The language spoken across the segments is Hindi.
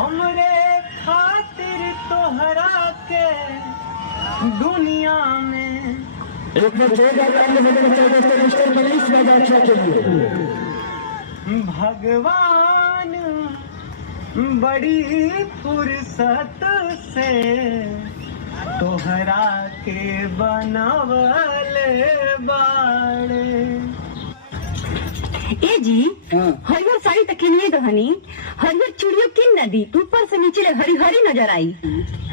हमरे खातिर तोहरा के दुनिया में भगवान बड़ी फुर्सत से तोहरा के बनवले बाड़े। ए जी हरिहर साड़ी तक लिए दहनी, हरिहर चूड़ियों किन नदी ऊपर से नीचे ले हरी हरी नजर आई।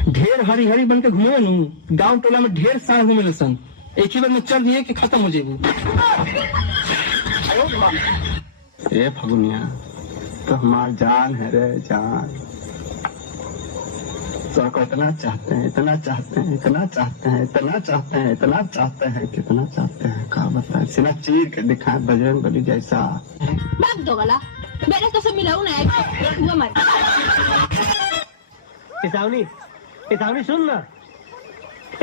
ढेर हरी हरी बन के घूमे नू, गाँव टोला में ढेर साल घूमे सन, एक ही बार में चल दिए कि खत्म हो जाएगी। ये फगुनिया तो हमार जान है रे जान, तो को इतना चाहते हैं, इतना चाहते हैं, इतना चाहते हैं, इतना चाहते हैं, इतना चाहते हैं, कितना चाहते हैं, कहा बताए, सीना चीर के दिखाए बजरंग बली जैसा। भाग दो वाला, मैंने तो सब मिलाऊं ना मत। इसावनी सुन ना,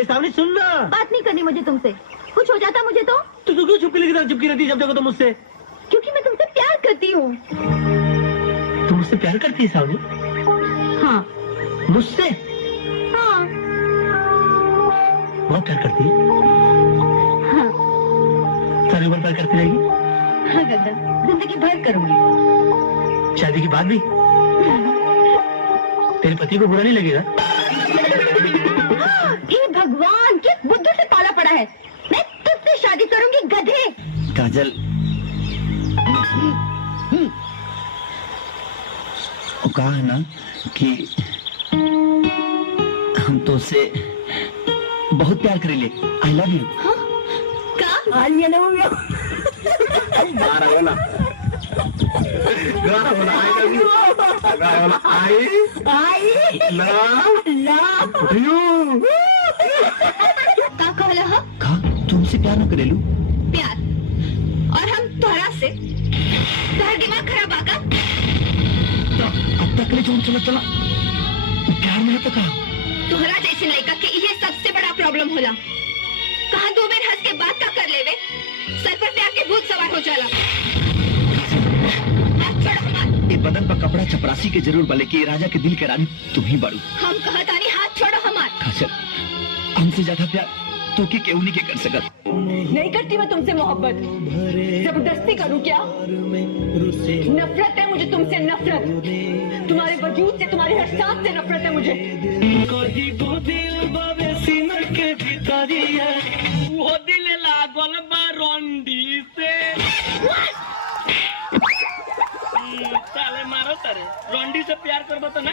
इसावनी सुन ना। बात नहीं करनी मुझे तुमसे, कुछ हो जाता मुझे तो तू क्यों चुपकी लगी चुपकी रहती जब देखो तो मुझसे? क्योंकि मैं तुमसे प्यार करती हूँ। तुम मुझसे प्यार करती है सावनी? हाँ। मुझसे? हाँ। बहुत प्यार करती है? हाँ। सारी उम्र प्यार करती रहेगी? हाँ गद्दा, जिंदगी भर करूंगी। शादी के बाद भी? तेरे पति को बुरा नहीं लगेगा? हे भगवान, किस बुद्धू से पाला पड़ा है। मैं तुझसे शादी करूंगी गधे। काजल, वो कहा है ना कि हम तो उससे बहुत प्यार करेंगे। I love you. हाँ? का? I love you. गाना बोला, गाना बोला, आई लव यू, गाना बोला, आई लव यू। का कहला हा? कहा तुमसे प्यार न करेलू? प्यार और हम तोहरा से? तोहर दिमाग खराब आका? तो अब तक ले जो चला चला प्यार में तो कहा तोहरा जैसे लड़का के ये सबसे बड़ा प्रॉब्लम होला। कहा दो बेर हंस के बात का कर लेवे, सर पर प्यार के भूत सवार हो जाला। हाथ छोड़ो हमार। ये बदन पर कपड़ा चपरासी के जरूर बले कि राजा के दिल के रानी तुम ही बड़ू। हम कहतानी हाथ छोड़ो हमार। काजल, हमसे ज्यादा प्यार तो की क्यों नहीं के कर सकत? नहीं करती मैं तुमसे मोहब्बत, जबरदस्ती करूं क्या? नफरत है मुझे तुमसे, नफरत। तुम्हारे वजूद से, तुम्हारी हर सांस से नफरत है मुझे। वो दिल लागल बा रंडी से। साले मारो तारे, रंडी से प्यार करबो तो ना?